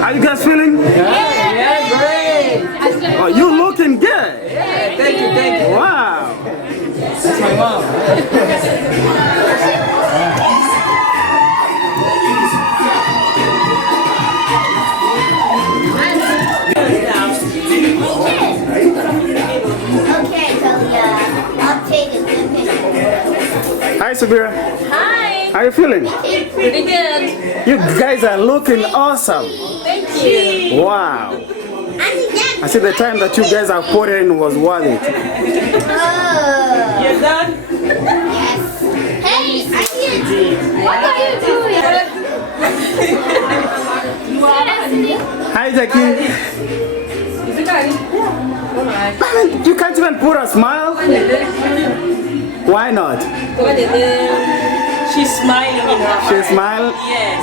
How you guys feeling? Yeah, great. Oh, you looking good. Yeah, thank you. Wow. That's my mom. Okay, so I'll take a good picture. Hi, Sabira. Hi. How you feeling? Pretty good. You guys are looking awesome. Thank you. Wow. I see the time that you guys have put in was worth it. Oh. You're done? Yes. Hey, I did. What are you doing? Hi, Jackie. Is it ready? Man, you can't even put a smile. Why not? She's smiling in her She smile. Yes.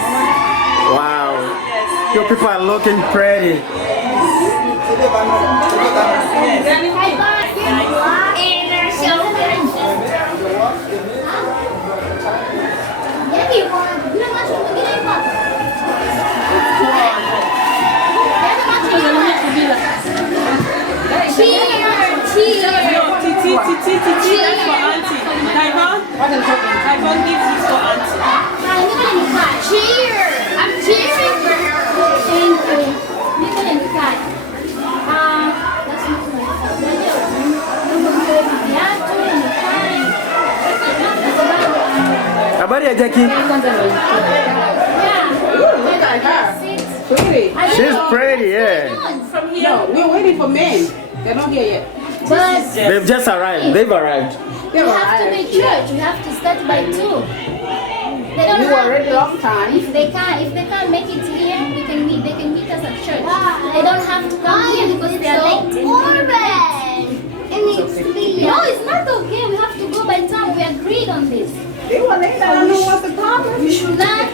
Wow. Yes. Your people are looking pretty. That's for auntie. Typhon gives this for auntie. Cheer! I'm cheering for her. Thank you. Habari ya Jackie? She's pretty, yeah. From here. No, we're waiting for men. They're not here yet. But They've just arrived. They've arrived. we have to make church. We have to start by 2. They don't You have already long time. If they can't make it here, they can meet us at church. They don't have to come here because they are late. No, it's not okay. We have to go by time. We agreed on this. They were late. I don't know what's the problem. We should not.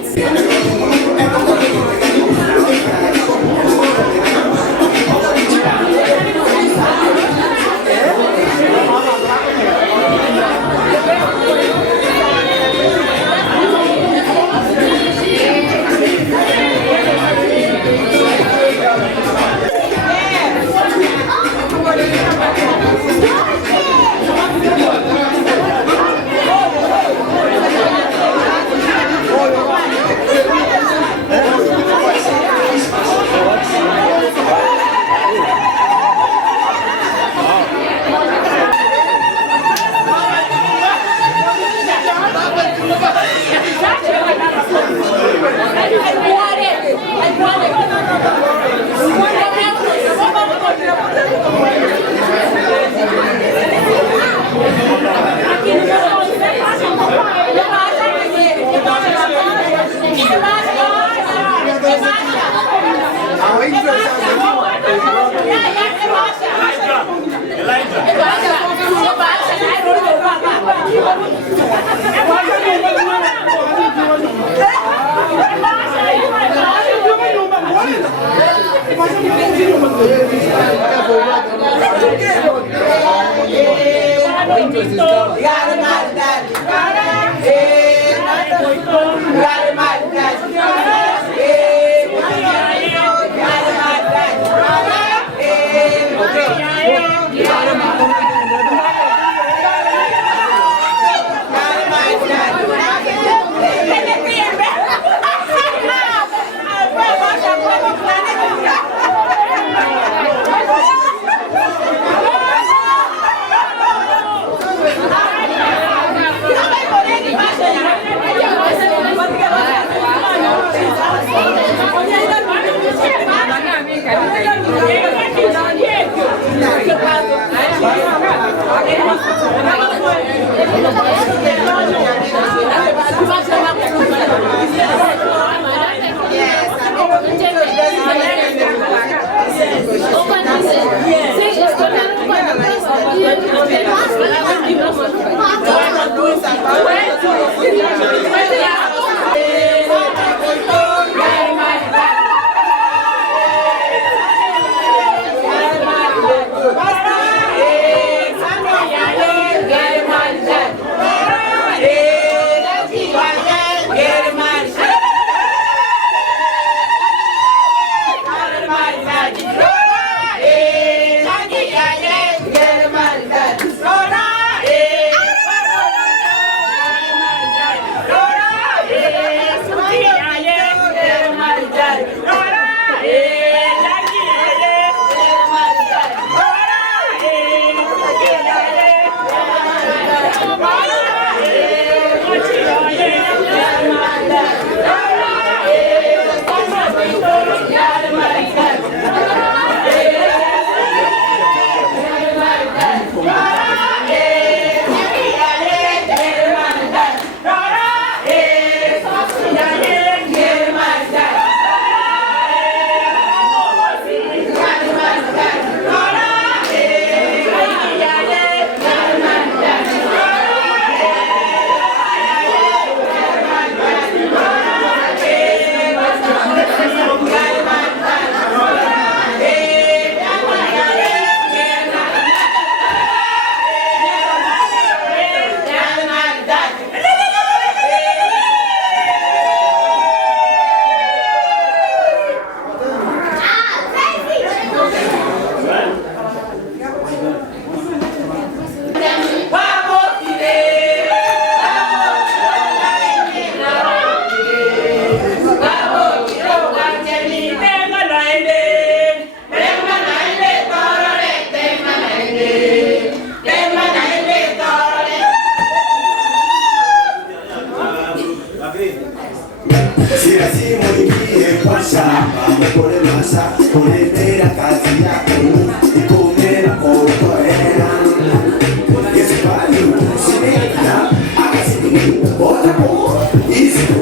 Easy.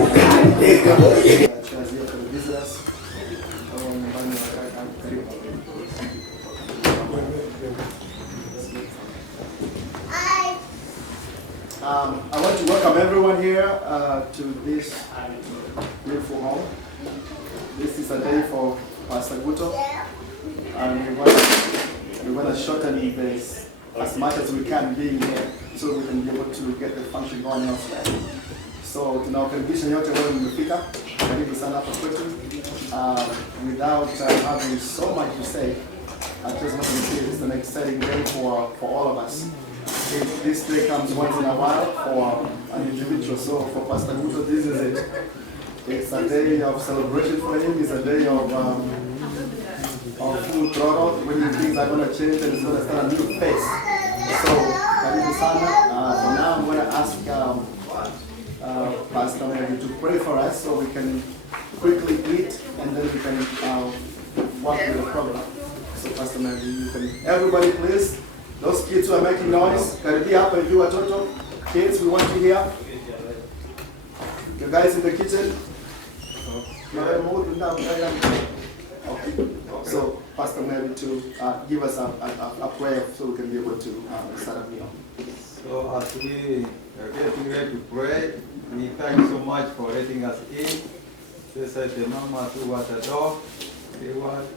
I want to welcome everyone here to this beautiful home. This is a day for Pastor Guto, and we want to shorten this as much as we can being here, so we can be able to get the function going elsewhere. So tunawakaribisha yote wale mmefika, karibu sana hapa kwetu. Without having so much to say, I just want to say it's an exciting day for all of us. This day comes once in a while for an individual, so for Pastor Guto, this is it. It's a day of celebration for him. It's a day of full throttle, when things are going to change and it's going to start a new phase. So, karibu sana. For now, I'm going to ask Pastor Mary to pray for us so we can quickly eat and then we can walk through the program. So, Pastor Mary, you can. Everybody, please. Those kids who are making noise, karibia hapa if you are total. Kids, we want to hear. You guys in the kitchen? Okay. So, Pastor Mary to give us a prayer so we can be able to start a meal. So as we are getting ready to pray, we thank you so much for letting us in. They said the mamas who were at the door,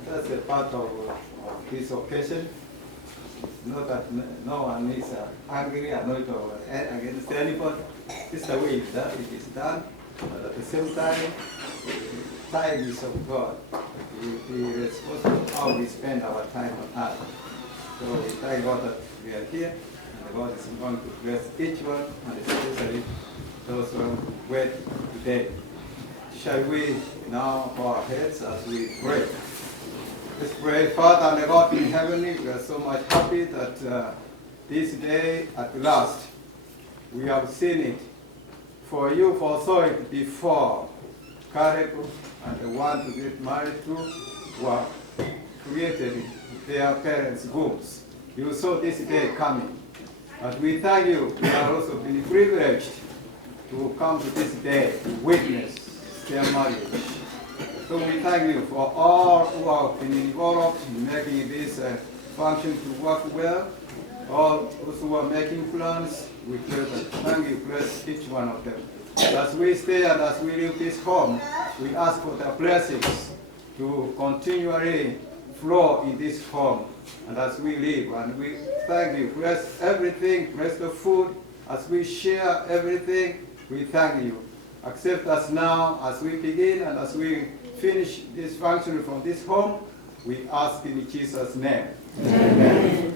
that's a part of this occasion. Not that no one is angry or not against anybody. This is the way it is done. But at the same time, time is of God. He is responsible for how we spend our time on earth. So we thank God that we are here, and God is going to bless each one, and especially those who wait today. Shall we now bow our heads as we pray? Let's pray. Father and God in heaven, we are so much happy that this day at last we have seen it. For you foresaw it before. Caleb and the one to get married to were created in their parents' wombs. You saw this day coming. But we thank you. We have also been privileged to come to this day to witness their marriage. So we thank you for all who have been involved in making this function to work well. All those who are making plans, we pray that thank you, bless each one of them. As we stay and as we leave this home, we ask for the blessings to continually flow in this home. And as we live, and we thank you, bless everything, bless the food, as we share everything, we thank you. Accept us now as we begin and as we finish this function from this home, we ask in Jesus' name. Amen.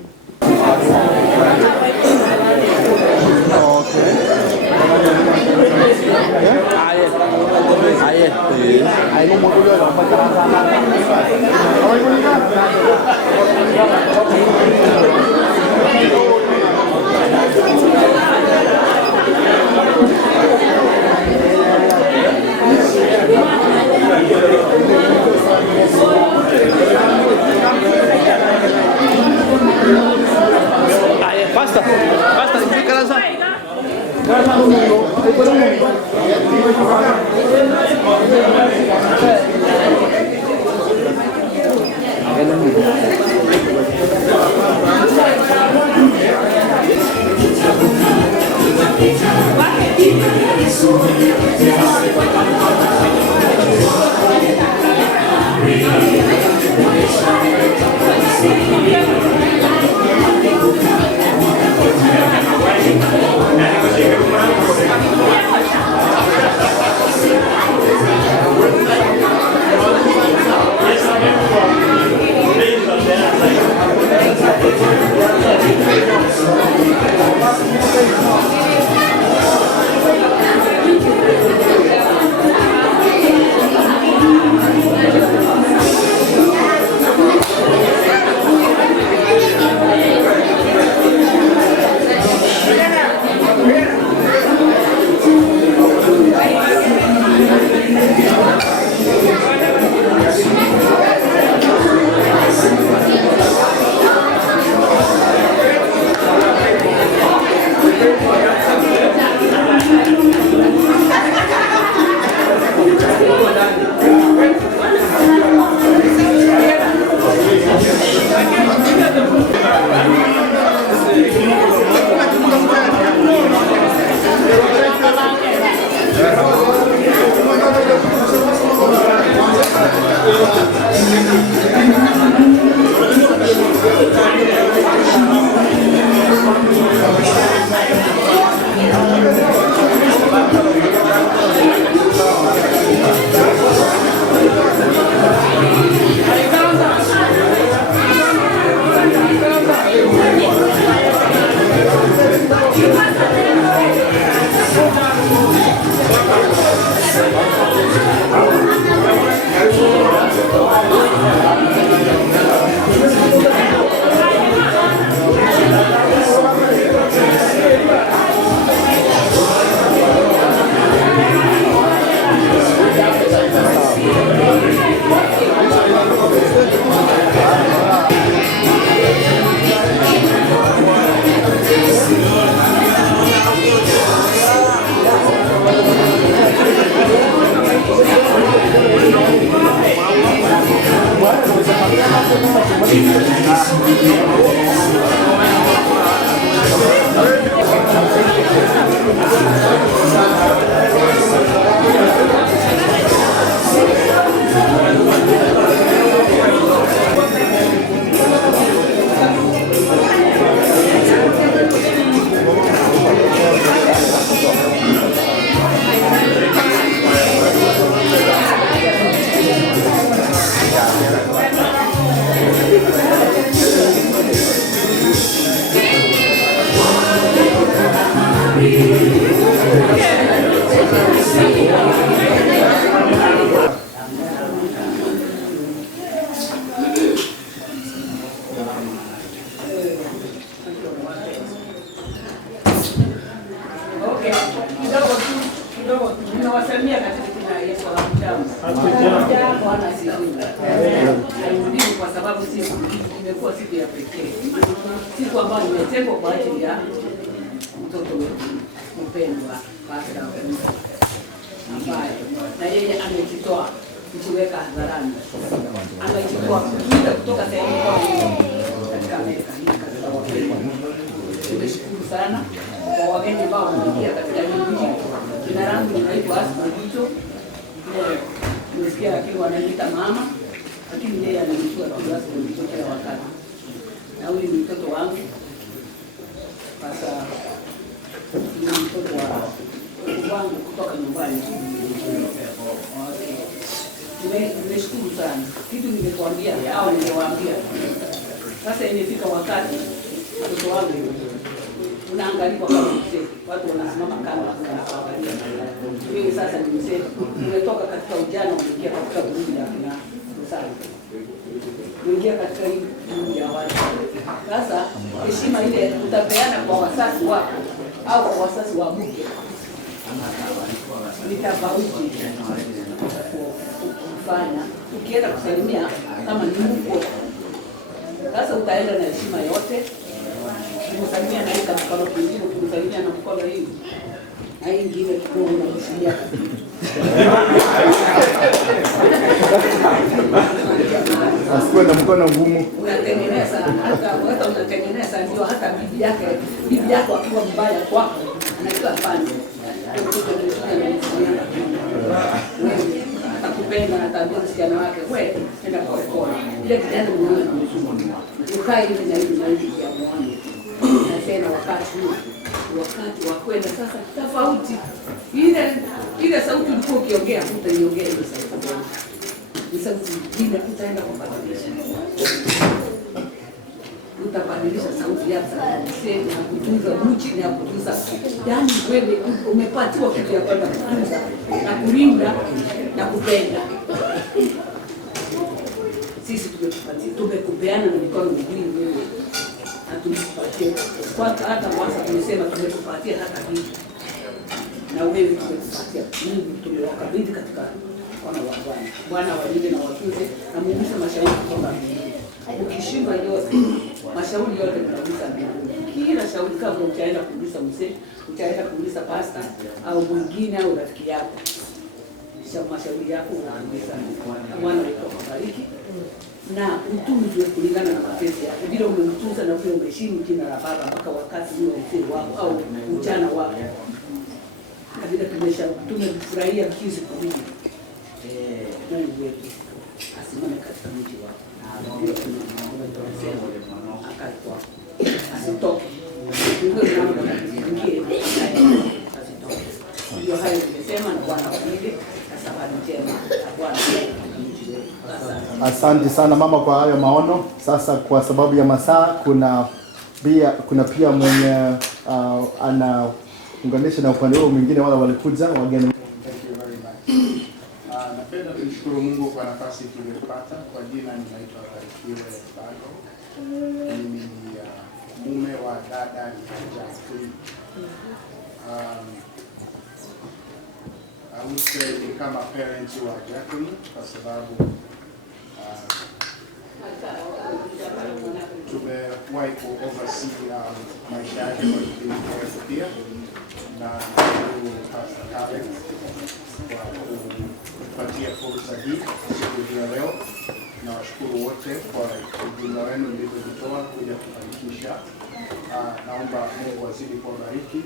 Ninawasalimia katika jina la Yesu wa mjamu. Bwana asifiwe. Ainuliwe kwa sababu sisi imekuwa siku ya pekee. Siku ambayo imetengwa kwa ajili ya mtoto wetu mpendwa Pastor ambaye na yeye amekitoa kukiweka hadharani. Amekitoa kutoka sehemu moja katika Amerika katika wapendwa. Tunashukuru sana kwa wageni ambao wameingia katika hii. Jina langu linaitwa Guto. Nimesikia lakini wananiita mama, lakini yeye ananitua Guto kila wakati. Na huyu ni mtoto wangu. Sasa ni mtoto wangu kutoka nyumbani. Nimeshukuru sana. Kitu nimekuambia au nimewaambia. Sasa imefika wakati mtoto wangu unaangalia kwa mzee, watu wanasimama kando wanaangalia. Mimi sasa ni mzee, nimetoka katika ujana kuingia katika burudi ya kina sana. Kuingia katika hii burudi ya watu. Sasa heshima ile utapeana kwa wazazi wako au kwa wazazi wa mke. Ni tofauti kufanya. Ukienda kusalimia kama ni mko. Sasa utaenda na heshima yote. Kumsalimia na hika mkono kingine, kumsalimia na mkono hivi. Na hii ingine kidogo na kushilia. Asikuwe na mkono ngumu. Unatengeneza, hata unatengeneza ndio hata bibi yako akiwa mbaya kwako, anajua pande. Atakupenda na tabia msichana wake, wewe enda kwa pole. Ile kijana mwenyewe kumsumua. Ukae hivi na hivi na hivi ya muone. Na tena wakati wa kwenda sasa tofauti. Ile sauti ulikuwa ukiongea utaiongea ile sauti. Ni sauti nyingine utaenda kubadilisha. Utabadilisha sauti yako na kutunza mchi na kutunza. Yaani wewe umepatiwa kitu ya kwenda kutunza na kulinda na kupenda. Sisi tumekupeana na mikono miwili wewe. Na tulipatia kwa hata kwanza tumesema tumekupatia hata hivi. Na wewe tumekupatia Mungu tumewakabidhi katika wana wa Bwana. Bwana walinde na watunze na muungishe mashauri kutoka mbinguni. Ukishindwa yote mashauri yote tunauliza mbinguni. Kila shauri kama utaenda kuuliza mzee, utaenda kuuliza pastor au mwingine au rafiki yako. Mashauri yako unauliza Bwana akubariki. Na utunzwe kulingana na mapenzi yako. Vile umemtunza na vile umeheshimu jina la Baba mpaka wakati ule mzee wako au ujana wako. Na vile tumefurahia kizi kuhiji. Mungu wetu asimame katika mji wako. Vile tumesema akaitwa asitoke. Mungu anaingie asitoke. Ndio hayo tumesema na Bwana walinde na safari njema na Bwana. Asante sana mama kwa hayo maono. Sasa kwa sababu ya masaa kuna pia mwenye anaunganisha na upande huo mwingine wala walikuja wageni. Thank you very much. Napenda kumshukuru Mungu kwa nafasi tuliyopata. Kwa jina ninaitwa Barikiwe Bago. Mimi ni mume wa dada Jacqueline. I would say ni kama parent wa Jacqueline kwa sababu tumewahi ku-oversee maisha yake kwa kipindi kirefu pia na Pastor Karen kwa kupatia fursa hii siku hii ya leo. Na washukuru wote kwa ujumla wenu mlivyojitoa kuja kufanikisha. Naomba Mungu azidi kuwabariki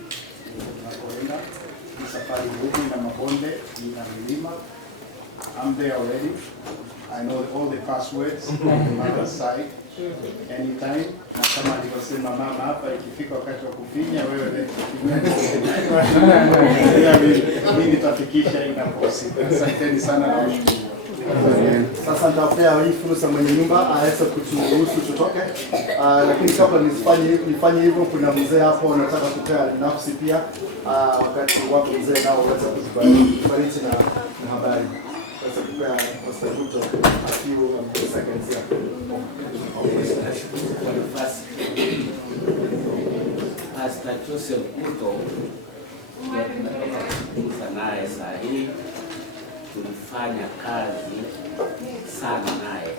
tunapoenda. Ni safari ngumu na mabonde na milima. I'm there already. I know all the passwords on the mother's side. Anytime. Na kama alivyosema mama hapa, ikifika wakati wa kufinya wewe mimi nitafikisha inaposika. Asanteni sana na washukuru. Sasa nitapea hii fursa mwenye nyumba aweze kuturuhusu tutoke. Lakini kabla nifanye hivyo, kuna mzee hapo nataka kupea nafsi pia. Wakati wako mzee nao uweze kutubariki na habari. Sasa kupea Pastor Guto a few seconds here. Pastor Joseph Guto tunatoka kuzungumza naye saa hii. Tulifanya kazi sana naye.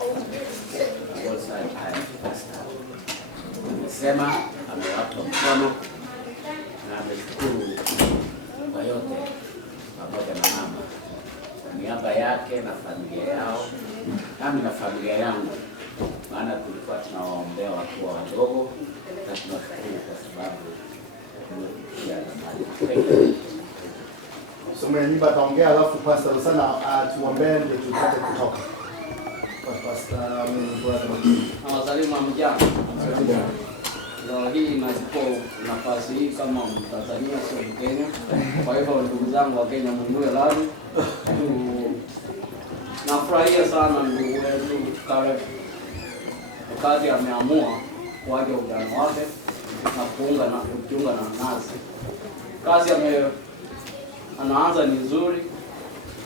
Amesema amewapa mkono na ameshukuru kwa yote pamoja na mama. Kwa niaba yake na familia yao, nami na familia yangu, maana tulikuwa tunawaombea wakiwa wadogo, na tunashukuru kwa sababu tumefikia mahali. So mwenye nyumba ataongea, alafu Pastor sana tuombee ndio tupate kutoka. Pastor Nawasalimu mjambo. Leo hii nachukua nafasi hii kama Mtanzania sio Mkenya. Kwa hivyo ndugu zangu wa Kenya, mjue radhi. Nafurahia sana ndugu wetu Caleb wakati ameamua kuacha ujana wake na kujiunga na nasi. Kazi anaanza ni nzuri,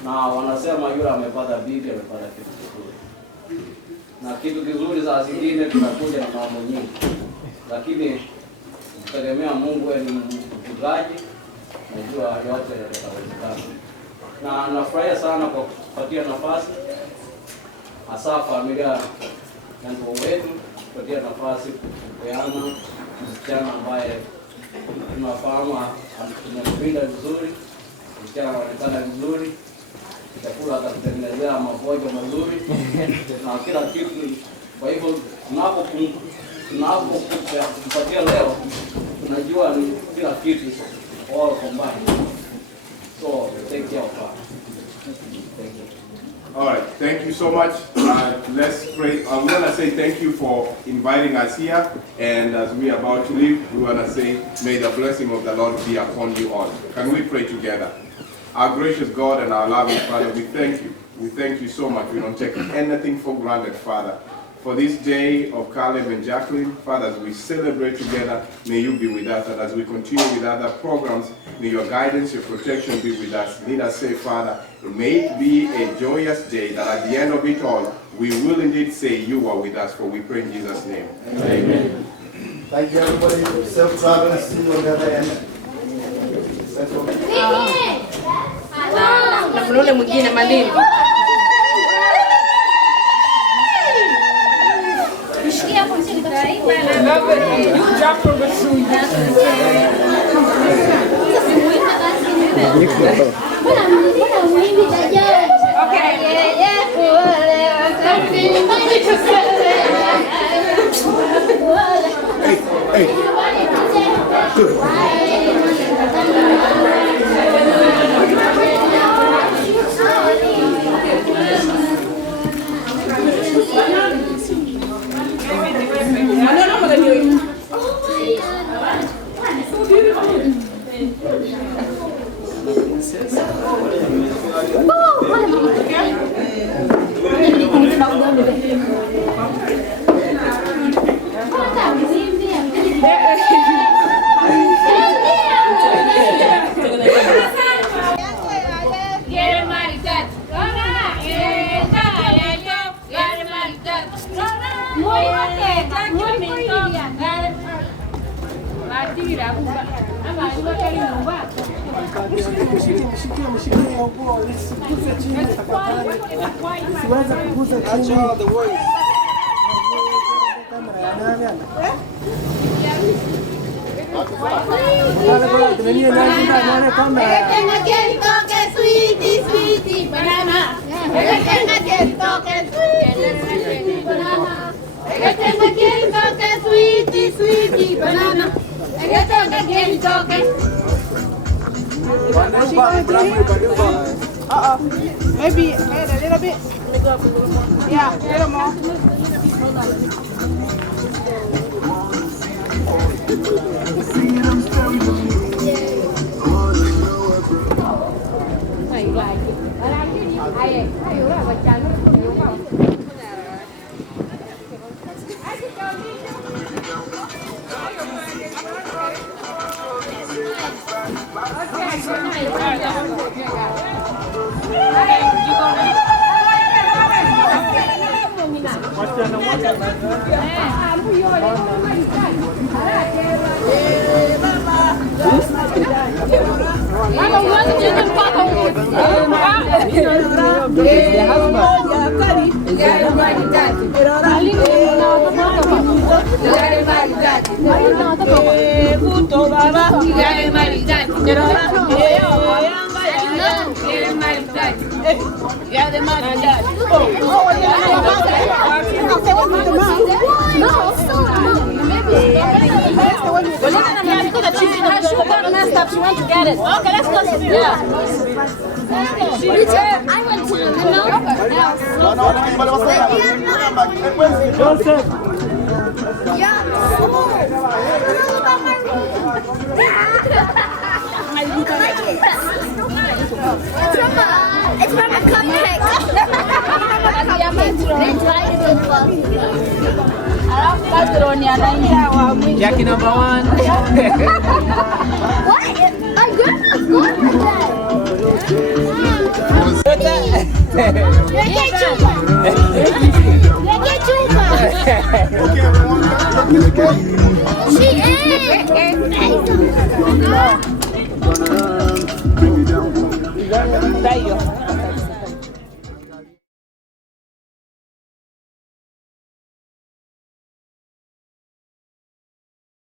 na wanasema yule amepata bibi amepata kitu kizuri. Na kitu kizuri saa zingine tunakuja na mambo nyingi, lakini kutegemea Mungu ni mfugaji, najua yote yatawezekana. Na nafurahia sana kwa kupatia nafasi, hasa familia ya ndugu wetu kupatia nafasi kupeana msichana ambaye tunafahamu tumempinda vizuri, msichana anaonekana vizuri, chakula atakutengenezea mapojo mazuri na kila kitu. Kwa hivyo tunapokupatia leo, tunajua ni kila kitu all combined. So take care of her. Thank you. All right, thank you so much. Let's pray. I want to say thank you for inviting us here. And as we are about to leave, we want to say, may the blessing of the Lord be upon you all. Can we pray together? Our gracious God and our loving Father, we thank you. We thank you so much. We don't take anything for granted, Father. For this day of Caleb and Jacqueline, Father, as we celebrate together, may you be with us. And as we continue with other programs, may your guidance, your protection be with us. Lead us, say, Father, may it be a joyous day that at the end of it all, we will indeed say you are with us, for we pray in Jesus' name. Amen. Thank you, everybody. Safe travel. See you on the other end. Na kuna ule mwingine madini. Nishikia kwa mshini kwa shaibu. Mbona mwimbi tajari? Okay. Hey. Good. Maybe a little bit. Yeah, a little more. Mày like it. Ai ơi, ai ơi, bà chán She went to get it. Okay, let's go. Yeah. I went to the Joseph. It's from a cupcake. They tried it with Jackie number 1. What? I'm good. She is.